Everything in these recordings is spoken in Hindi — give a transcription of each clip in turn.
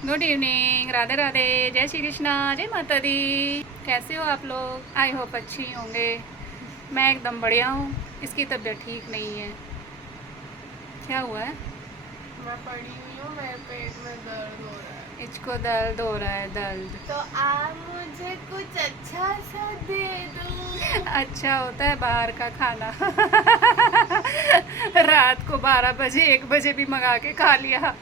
गुड इवनिंग, राधे राधे, जय श्री कृष्णा, जय माता दी। कैसे हो आप लोग? आई होप अच्छी होंगे। मैं एकदम बढ़िया हूँ। इसकी तबीयत ठीक नहीं है। क्या हुआ है? मैं पड़ी हुई हूँ, मेरे पेट में दर्द हो रहा है। इसको दर्द हो रहा है, दर्द। तो आप मुझे कुछ अच्छा सा दे दो। अच्छा होता है बाहर का खाना। रात को 12 बजे 1 बजे भी मंगा के खा लिया।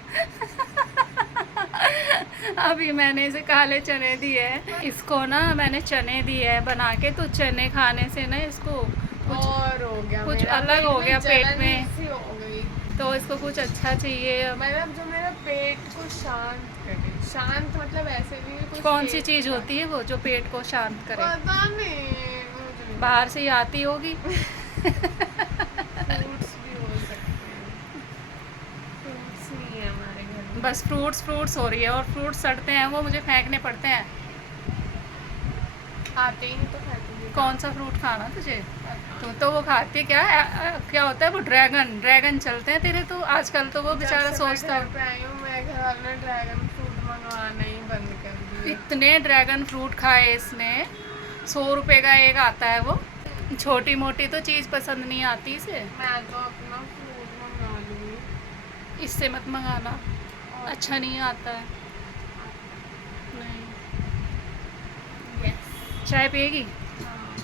अभी मैंने इसे काले चने दिए हैं। इसको ना मैंने चने दिए हैं बना के, तो चने खाने से ना इसको कुछ और हो गया, कुछ मेरा अलग पेट हो में गया पेट जलन में। सी हो गई। तो इसको कुछ अच्छा चाहिए। मतलब जो मेरा पेट को शांत करे, शांत मतलब ऐसे नहीं कुछ कौन सी टेस्ट चीज़ का। होती है वो जो पेट को शांत करे? पता नहीं, मुझे नहीं बाहर से पता। ही आती होगी। फ्रूट्स भी हो सकते हैं। फ्रूट्स नहीं है हमारे घर में। बस फ्रूट्स फ्रूट्स हो रही है, और फ्रूट्स सड़ते हैं वो मुझे फेंकने पड़ते हैं। आते ही नहीं तो फेंकूंगी। कौन सा फ्रूट खाना तुझे? तू तो वो खाती क्या क्या होता है वो, ड्रैगन ड्रैगन चलते हैं तेरे तो आजकल। तो वो जब बेचारा से मैं सोचता घर पे आई हूँ, मैं घर वालों ने ड्रैगन फ्रूट मंगवाना ही बंद कर दिया। इतने ड्रैगन फ्रूट खाए इसने। 100 रुपए का एक आता है वो। छोटी मोटी तो चीज़ पसंद नहीं आती इसे। मैं तो अपना फ्रूट मंगा लूँगी। इससे मत मंगाना, और अच्छा नहीं आता है। नहीं। यस। चाय पिएगी? हाँ,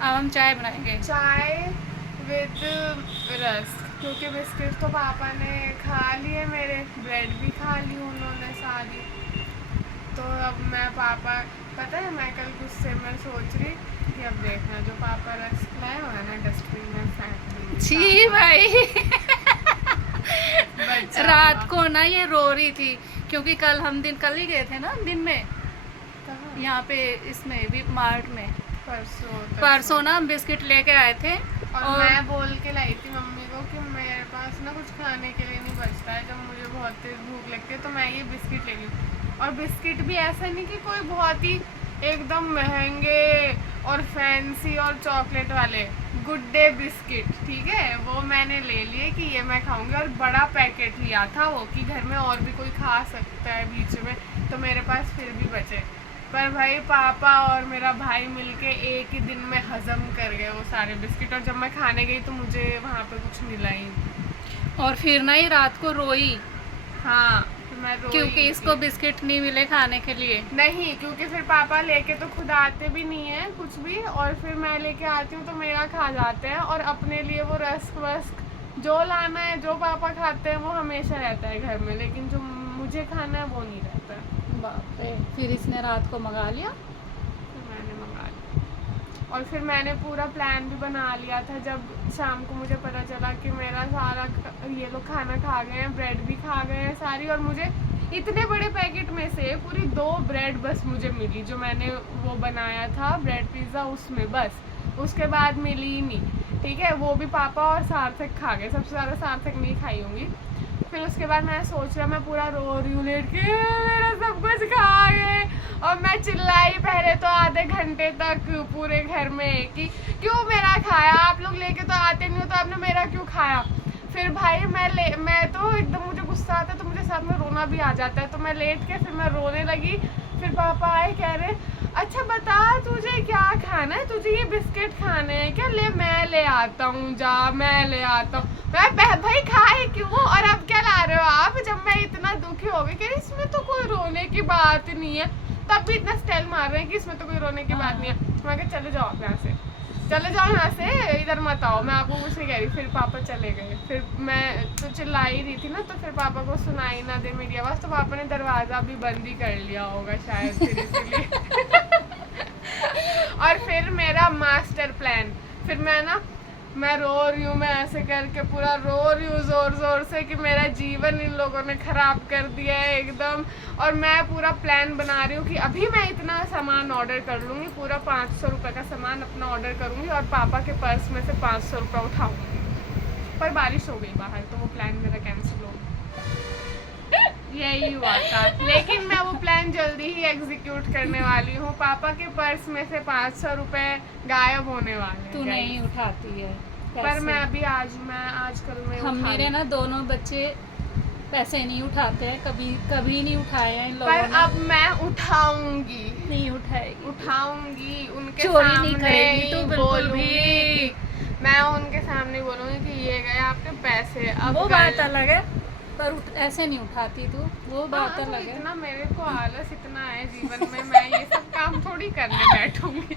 अब हम चाय बनाएंगे। चाय विद रस्क, क्योंकि बिस्किट तो पापा ने खा लिए, मेरे ब्रेड भी खा ली उन्होंने सारी। तो अब मैं पापा, पता है मैं कल गुस्से में सोच रही कि अब देखना जो पापा रस्क लाए हो ना डस्टबिन में फेंक दूँगी। छी भाई। बचा रात हुआ। को ना ये रो रही थी, क्योंकि कल ही गए थे ना दिन में, कहाँ? यहाँ पे इसमें भी मार्ट में। परसों परसों ना हम बिस्किट लेके आए थे। और मैं बोल के लाई थी मम्मी को कि मेरे पास ना कुछ खाने के लिए नहीं बचता है, जब मुझे बहुत तेज भूख लगती है तो मैं ये बिस्किट ले लूँ। और बिस्किट भी ऐसा नहीं कि कोई बहुत ही एकदम महंगे और फैंसी और चॉकलेट वाले, गुड डे बिस्किट, ठीक है, वो मैंने ले लिए कि ये मैं खाऊंगी। और बड़ा पैकेट लिया था वो कि घर में और भी कोई खा सकता है बीच में, तो मेरे पास फिर भी बचे। पर भाई पापा और मेरा भाई मिलके एक ही दिन में हजम कर गए वो सारे बिस्किट, और जब मैं खाने गई तो मुझे वहाँ पे कुछ मिला ही नहीं। और फिर ना ये रात को रोई, हाँ, फिर मैं रोई क्योंकि थी। इसको बिस्किट नहीं मिले खाने के लिए। नहीं, क्योंकि फिर पापा लेके तो खुद आते भी नहीं है कुछ भी, और फिर मैं लेके आती हूँ तो मेरा खा जाते हैं, और अपने लिए वो रस्क वस्क जो लाना है जो पापा खाते हैं वो हमेशा रहता है घर में, लेकिन जो मुझे खाना है वो नहीं रहता है। बाप रे, फिर इसने रात को मंगा लिया। फिर मैंने मंगा लिया, और फिर मैंने पूरा प्लान भी बना लिया था। जब शाम को मुझे पता चला कि मेरा सारा ये लोग खाना खा गए हैं, ब्रेड भी खा गए हैं सारी, और मुझे इतने बड़े पैकेट में से पूरी 2 ब्रेड बस मुझे मिली, जो मैंने वो बनाया था ब्रेड पिज़्ज़ा उसमें, बस उसके बाद मिली ही नहीं। ठीक है, वो भी पापा और सार्थक खा गए, सबसे ज़्यादा सार्थक नहीं खाई होंगी। फिर उसके बाद मैं सोच रहा, मैं पूरा रो रही हूँ लेट के, मेरा सब कुछ खा गए। और मैं चिल्लाई पहले तो आधे घंटे तक पूरे घर में कि क्यों मेरा खाया, आप लोग लेके तो आते नहीं हो, तो आपने मेरा क्यों खाया। फिर भाई मैं तो एकदम, मुझे गुस्सा आता है तो मुझे साथ में रोना भी आ जाता है, तो मैं लेट के फिर मैं रोने लगी। फिर पापा आए, कह रहे अच्छा बता तुझे क्या खाना है, तुझे ये बिस्किट खाने हैं क्या, ले मैं ले आता हूँ, जा मैं ले आता हूँ। मैं भाई खाए क्यों, और अब क्या ला रहे हो आप, जब मैं इतना दुखी हो गई कि इसमें तो कोई रोने की बात नहीं है, तब भी इतना स्टाइल मार रहे हैं कि इसमें तो कोई रोने की बात नहीं है। मैं कहा चले जाओ यहाँ से, चले जाओ यहाँ से, इधर मत आओ, मैं आपको कुछ नहीं कह रही। फिर पापा चले गए, फिर मैं तो चिल्ला ही रही थी ना, तो फिर पापा को सुनाई ना दे मेरी आवाज़, तो पापा ने दरवाज़ा भी बंद ही कर लिया होगा शायद, फिर इसीलिए। और फिर मेरा मास्टर प्लान, फिर मैं रो रही हूँ, मैं ऐसे करके पूरा रो रही हूँ ज़ोर ज़ोर से कि मेरा जीवन इन लोगों ने ख़राब कर दिया है एकदम। और मैं पूरा प्लान बना रही हूँ कि अभी मैं इतना सामान ऑर्डर कर लूँगी, पूरा 500 रुपये का सामान अपना ऑर्डर करूँगी, और पापा के पर्स में से 500 रुपये उठाऊँगी। पर बारिश हो गई बाहर, तो वो प्लान मेरा कैंसिल हो गया। यही हुआ था, लेकिन मैं वो प्लान जल्दी ही एग्जीक्यूट करने वाली हूँ। पापा के पर्स में से 500 रुपये गायब होने वाले तू हैं नहीं उठाती है पर कैसे? मैं आजकल में हम मेरे ना दोनों बच्चे पैसे नहीं उठाते हैं, कभी कभी नहीं उठाए हैं इन पर लोगों ने। अब मैं उठाऊंगी, नहीं उठाएगी, उठाऊंगी उनके चोरी सामने नहीं करेगी तू बिल्कुल बोलूंगी भी। कि मैं उनके सामने बोलूंगी कि ये गए आपके पैसे। अब वो बात अलग है, पर ऐसे नहीं उठाती तू, वो बात तो अलग है। इतना मेरे को आलस इतना है जीवन में, मैं ये सब काम थोड़ी करने बैठूंगी।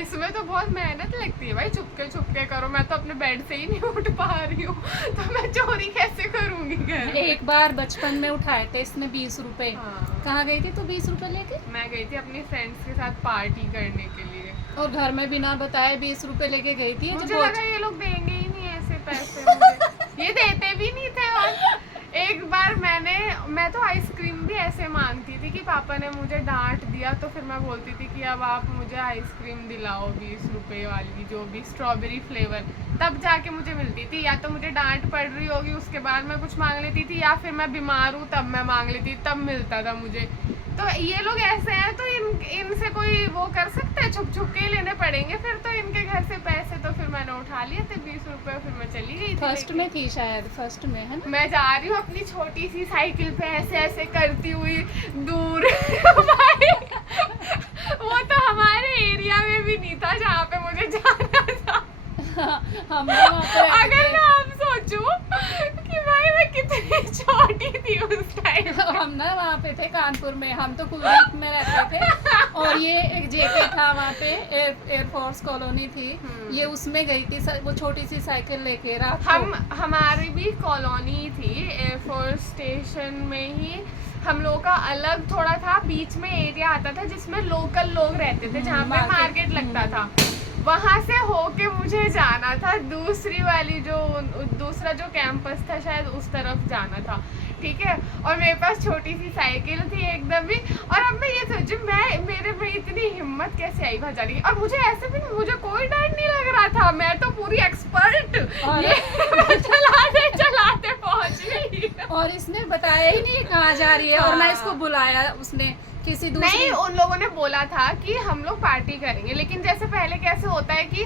इसमें तो बहुत मेहनत लगती है भाई, छुपके करो। मैं तो अपने बेड से ही नहीं उठ पा रही हूँ, तो मैं चोरी कैसे करूंगी घर में? एक बार बचपन में उठाए थे इसने 20 रुपए। हाँ। कहाँ गई थी तू 20 रुपए लेके? मैं गई थी अपनी फ्रेंड्स के साथ पार्टी करने के लिए, और घर में बिना बताए 20 रुपए लेके गई थी। मुझे लगा ये लोग देंगे ही नहीं ऐसे पैसे मुझे। ये देते भी नहीं थे। और एक बार मैं तो आइसक्रीम भी ऐसे मांगती थी कि पापा ने मुझे डांट दिया, तो फिर मैं बोलती थी कि अब आप मुझे आइसक्रीम दिलाओ 20 रुपए वाली, जो भी स्ट्रॉबेरी फ्लेवर, तब जाके मुझे मिलती थी। या तो मुझे डांट पड़ रही होगी उसके बाद मैं कुछ मांग लेती थी, या फिर मैं बीमार हूँ तब मैं मांग लेती, तब मिलता था मुझे। तो ये लोग ऐसे हैं, तो इनसे कोई वो कर सकता है? छुप छुप के ही लेने पड़ेंगे फिर तो इनके घर से पैसे। तो फिर मैंने उठा लिए थे 20 रुपए, फिर मैं चली गई थी। फर्स्ट में थी शायद, फर्स्ट में है ना। मैं जा रही हूँ अपनी छोटी सी साइकिल पे ऐसे ऐसे करती हुई दूर। भाई, वो तो हमारे एरिया में भी नहीं था जहाँ पे मुझे जाना था। हम लोग वहाँ पे रहते अगर थे। मैं अब सोचूं कि भाई मैं कितनी छोटी थी उस टाइम। हम ना वहाँ पे थे कानपुर में, हम तो कुलदीप में रहते थे, और ये एक जेके था वहाँ पे, एयरफोर्स कॉलोनी थी। ये उसमें गई थी वो छोटी सी साइकिल लेके रात को। हमारी भी कॉलोनी थी एयरफोर्स स्टेशन में ही। हम लोगों का अलग थोड़ा था, बीच में एरिया आता था जिसमें लोकल लोग रहते थे, जहाँ पे मार्केट लगता था। वहां से होके मुझे जाना था दूसरा जो कैंपस था, शायद उस तरफ जाना था, ठीक है। और मेरे पास छोटी सी साइकिल थी एकदम ही। और अब मैं ये सोचूं, मेरे में इतनी हिम्मत कैसे आई भजाने की? और मुझे ऐसे भी मुझे कोई डर नहीं लग रहा था, मैं तो पूरी एक्सपर्ट चलाते पहुंच गई। और इसने बताया ही नहीं कहाँ जा रही है, और ना हाँ। इसको बुलाया उसने किसी दूसरी। नहीं, उन लोगों ने बोला था कि हम लोग पार्टी करेंगे, लेकिन जैसे पहले कैसे होता है कि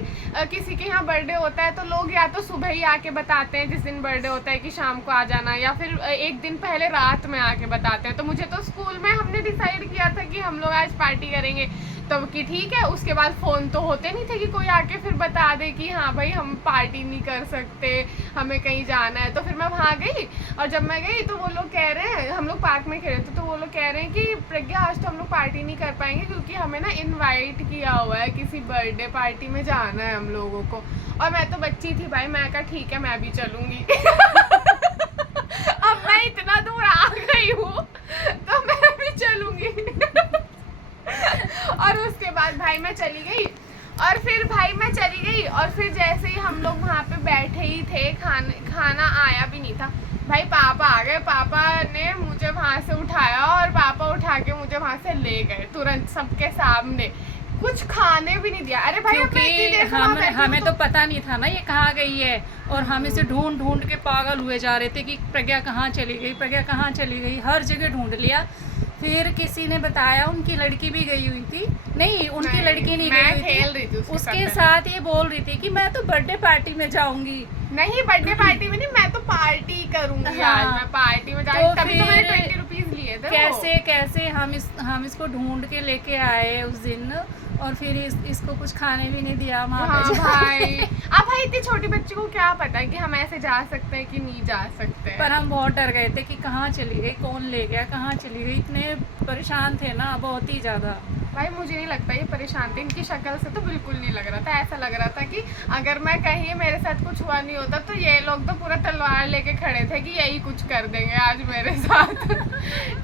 किसी के यहाँ बर्थडे होता है तो लोग या तो सुबह ही आके बताते हैं जिस दिन बर्थडे होता है कि शाम को आ जाना, या फिर एक दिन पहले रात में आके बताते हैं। तो मुझे तो स्कूल में हमने डिसाइड किया था कि हम लोग आज पार्टी करेंगे, तो कि ठीक है। उसके बाद फ़ोन तो होते नहीं थे कि कोई आके फिर बता दे कि हाँ भाई हम पार्टी नहीं कर सकते, हमें कहीं जाना है। तो फिर मैं वहाँ गई, और जब मैं गई तो वो लोग कह रहे हैं, हम लोग पार्क में खेले थे, तो वो लोग कह रहे हैं कि प्रज्ञा आज तो हम लोग पार्टी नहीं कर पाएंगे क्योंकि हमें ना इनवाइट किया हुआ है, किसी बर्थडे पार्टी में जाना है हम लोगों को। और मैं तो बच्ची थी भाई, मैं कहा ठीक है मैं भी चलूँगी। अब मैं इतना दूर आ गई हूँ तो मैं भी चलूँगी। और उसके बाद भाई मैं चली गई, और फिर जैसे ही हम लोग वहाँ पे बैठे ही थे, खाना आया भी नहीं था भाई, पापा आ गए। पापा ने मुझे वहाँ से उठाया, और पापा उठा के मुझे वहाँ से ले गए तुरंत सबके सामने, कुछ खाने भी नहीं दिया। अरे भाई क्योंकि हमें तो पता नहीं था ना ये कहाँ गई है, और हम इसे ढूंढ ढूंढ के पागल हुए जा रहे थे कि प्रज्ञा कहाँ चली गई, प्रज्ञा कहाँ चली गई, हर जगह ढूंढ लिया। फिर किसी ने बताया उनकी लड़की भी गई हुई थी। नहीं, उनकी लड़की नहीं गई हुई थी, उसके साथ ये बोल रही थी कि मैं तो बर्थडे पार्टी में जाऊंगी। नहीं, बर्थडे पार्टी में नहीं, मैं तो पार्टी करूंगी। हाँ। आज मैं पार्टी में जाऊंगी, तभी तो मैंने 20 रुपीज लिए थे। कैसे हम इसको ढूंढ के लेके आए उस दिन, और फिर इसको कुछ खाने भी नहीं दिया वहाँ पे। भाई अब भाई इतनी छोटी बच्ची को क्या पता है कि हम ऐसे जा सकते हैं कि नहीं जा सकते हैं। पर हम बहुत डर गए थे कि कहाँ चली गई, कौन ले गया, कहाँ चली गई, इतने परेशान थे ना, बहुत ही ज़्यादा। भाई मुझे नहीं लगता ये परेशान थे, इनकी शक्ल से तो बिल्कुल नहीं लग रहा था। ऐसा लग रहा था कि अगर मैं कहीं मेरे साथ कुछ हुआ नहीं होता तो ये लोग तो पूरा तलवार लेके खड़े थे कि यही कुछ कर देंगे आज मेरे साथ।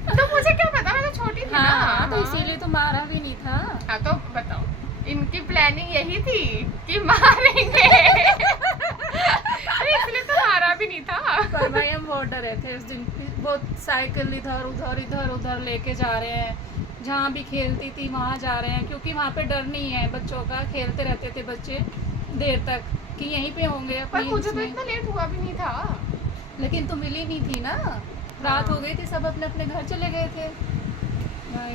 तो मुझे क्या पता, मैं तो छोटी थी ना। तो इसीलिए तो मारा भी नहीं था। हाँ तो बताओ, इनकी प्लानिंग यही थी कि मारेंगे। इसलिए तो मारा भी नहीं था। पर भाई हम बहुत डरे थे उस दिन, वो साइकिल इधर उधर लेके जा रहे हैं, जहाँ भी खेलती थी वहाँ जा रहे हैं, क्योंकि वहाँ पे डर नहीं है बच्चों का, खेलते रहते थे बच्चे देर तक कि यहीं पे होंगे। पर मुझे तो इतना लेट हुआ भी नहीं था। लेकिन तो मिली नहीं थी ना, रात हो गई थी, सब अपने अपने घर चले गए थे।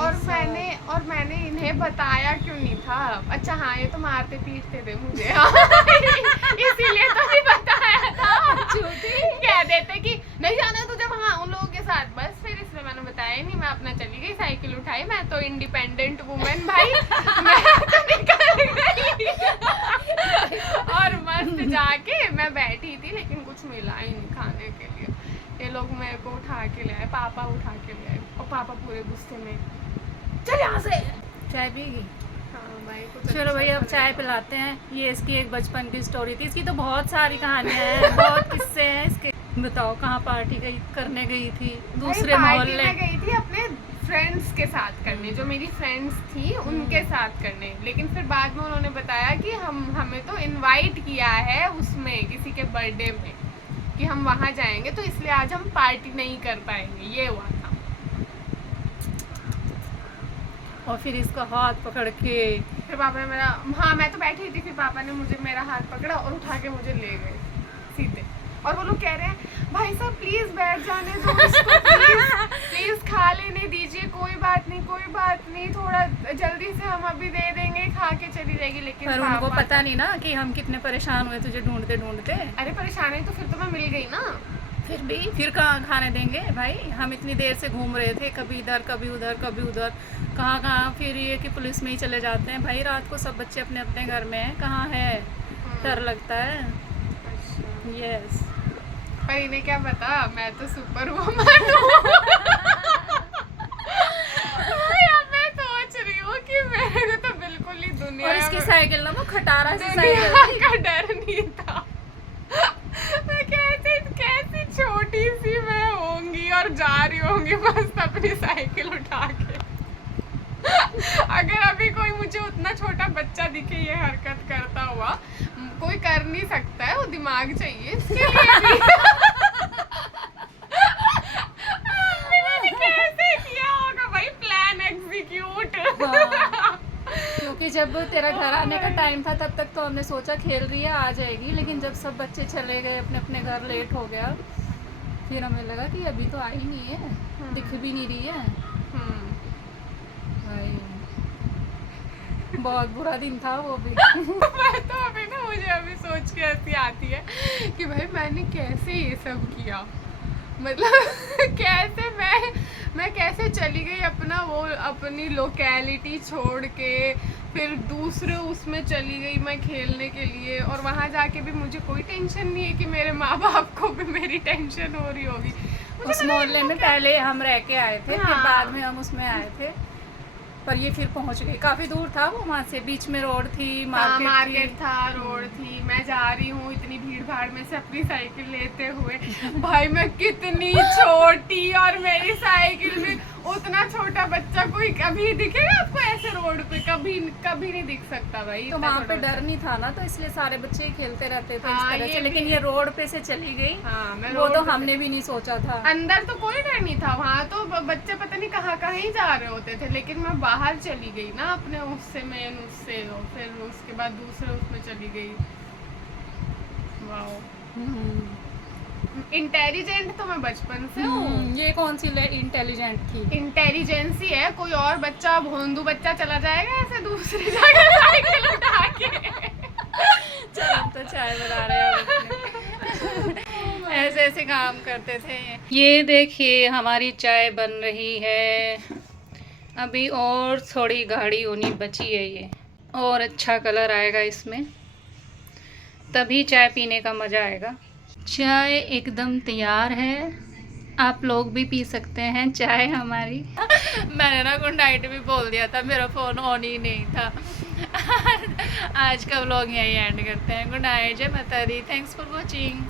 और मैंने इन्हें बताया क्यों नहीं था? अच्छा हाँ, ये तो मारते पीटते थे मुझे। इसीलिए तो नहीं बताया था। झूठी कह देते कि नहीं जाना तुझे वहाँ, उन लोगों बताया नहीं, मैं अपना चली गई, साइकिल उठाई, मैं तो इंडिपेंडेंट वुमेन भाई। मैं तो निकल गई और मस्त जाके मैं बैठी थी, लेकिन कुछ मिला ही नहीं खाने के लिए। ये लोग मेरे को उठा के ले आए, पापा उठा के ले आए, और पापा पूरे गुस्से में चल यहाँ से। चाय पीगी? हाँ भाई, कुछ चलो अच्छा भैया अब सा चाय लगा। पिलाते हैं। ये इसकी एक बचपन की स्टोरी थी, इसकी तो बहुत सारी कहानियां हैं, बहुत किस्से हैं इसके। बताओ कहाँ पार्टी गई करने गई थी? दूसरे भाई, मोहल्ले। पार्टी में गई थी अपने फ्रेंड्स के साथ करने, जो मेरी फ्रेंड्स थी उनके साथ करने, लेकिन फिर बाद में उन्होंने बताया कि हमें तो इनवाइट किया है उसमें, किसी के बर्थडे में, कि हम वहाँ जाएंगे, तो इसलिए आज हम पार्टी नहीं कर पाएंगे, ये हुआ था। और फिर इसका हाथ पकड़ के फिर पापा ने मेरा, हाँ मैं तो बैठी थी, फिर पापा ने मेरा हाथ पकड़ा और उठा के मुझे ले गए सीधे। और वो लोग कह रहे हैं भाई साहब प्लीज बैठ जाने दो इसको, प्लीज खा लेने दीजिए, कोई बात नहीं कोई बात नहीं, थोड़ा जल्दी से हम अभी दे देंगे, खा के चली जाएगी। लेकिन पर उनको पापा, पता नहीं ना कि हम कितने परेशान हुए तुझे ढूंढते ढूंढते। अरे परेशानी तो फिर तो मैं मिल गई ना। फिर भी फिर कहाँ खाने देंगे भाई? हम इतनी देर से घूम रहे थे, कभी इधर कभी उधर कभी उधर, कहाँ कहाँ। फिर ये कि पुलिस में ही चले जाते हैं भाई, रात को सब बच्चे अपने अपने घर में हैं, कहाँ है, डर लगता है। अच्छा। यस। पर इन्हें क्या पता, मैं तो सुपर वुमन हूँ। अब मैं सोच रही हूँ कि मेरे को तो बिल्कुल ही दुनिया और इसकी में साइकिल ना वो खटारा सी दुनिया साइकिल। का डर नहीं था। मैं कैसी छोटी सी मैं होंगी और जा रही होंगी मस्त अपनी साइकिल उठा के। अगर अभी कोई मुझे उतना छोटा बच्चा दिखे ये हरकत करता हुआ, कोई कर नहीं सकता है, वो दिमाग चाहिए इसके लिए भी। मैंने कैसे किया होगा भाई प्लान एग्जीक्यूट। हाँ। क्योंकि जब तेरा घर आने का टाइम था तब तक तो हमने सोचा खेल रही है आ जाएगी, लेकिन जब सब बच्चे चले गए अपने अपने घर, लेट हो गया, फिर हमें लगा कि अभी तो आई नहीं है, दिख भी नहीं रही है भाई। बहुत बुरा दिन था वो भी। मैं तो अभी ना, मुझे अभी सोच के हंसी आती है कि भाई मैंने कैसे ये सब किया, मतलब कैसे मैं कैसे चली गई अपना वो अपनी लोकेलिटी छोड़ के, फिर दूसरे उसमें चली गई मैं खेलने के लिए, और वहाँ जाके भी मुझे कोई टेंशन नहीं है कि मेरे माँ बाप को भी मेरी टेंशन हो रही होगी। उस मोहल्ले में पहले हम रह के आए थे, फिर हाँ। बाद में हम उसमें आए थे, पर ये फिर पहुंच गई। काफी दूर था वो, वहाँ से बीच में रोड थी, मार्केट था, रोड थी, मैं जा रही हूँ इतनी भीड़ भाड़ में से अपनी साइकिल लेते हुए, भाई मैं कितनी छोटी, और मेरी साइकिल में उतना छोटा बच्चा कोई कभी दिखेगा आपको ऐसे रोड पे? कभी कभी नहीं दिख सकता भाई। तो इतना वहाँ पे छोटा डर नहीं था ना, तो इसलिए सारे बच्चे ही खेलते रहते थे इस हाँ, तरह ये से। लेकिन भी ये है। रोड पे से चली गई, हाँ, मैं वो रोड तो पे हमने भी नहीं सोचा था। अंदर तो कोई डर नहीं था, वहाँ तो बच्चे पता नहीं कहाँ कहाँ ही जा रहे होते थे, लेकिन मैं बाहर चली गई ना अपने उससे, मेन उससे, और फिर उसके बाद दूसरे उसमें चली गई। वाओ, इंटेलिजेंट तो मैं बचपन से हूँ। ये कौन सी इंटेलिजेंट थी? इंटेलिजेंसी है, कोई और बच्चा भोंदू बच्चा चला जाएगा ऐसे दूसरी जगह साइकिल उठा के। चल हम तो चाय बना रहे हैं। ऐसे ऐसे काम करते थे। ये देखिए हमारी चाय बन रही है, अभी और थोड़ी गाढ़ी होनी बची है ये, और अच्छा कलर आएगा इसमें, तभी चाय पीने का मज़ा आएगा। चाय एकदम तैयार है, आप लोग भी पी सकते हैं चाय हमारी। मैंने ना गुड नाइट भी बोल दिया था, मेरा फ़ोन ऑन ही नहीं था। आज का व्लॉग यहीं एंड करते हैं। गुड नाइट, जय माता दी, थैंक्स फॉर वॉचिंग।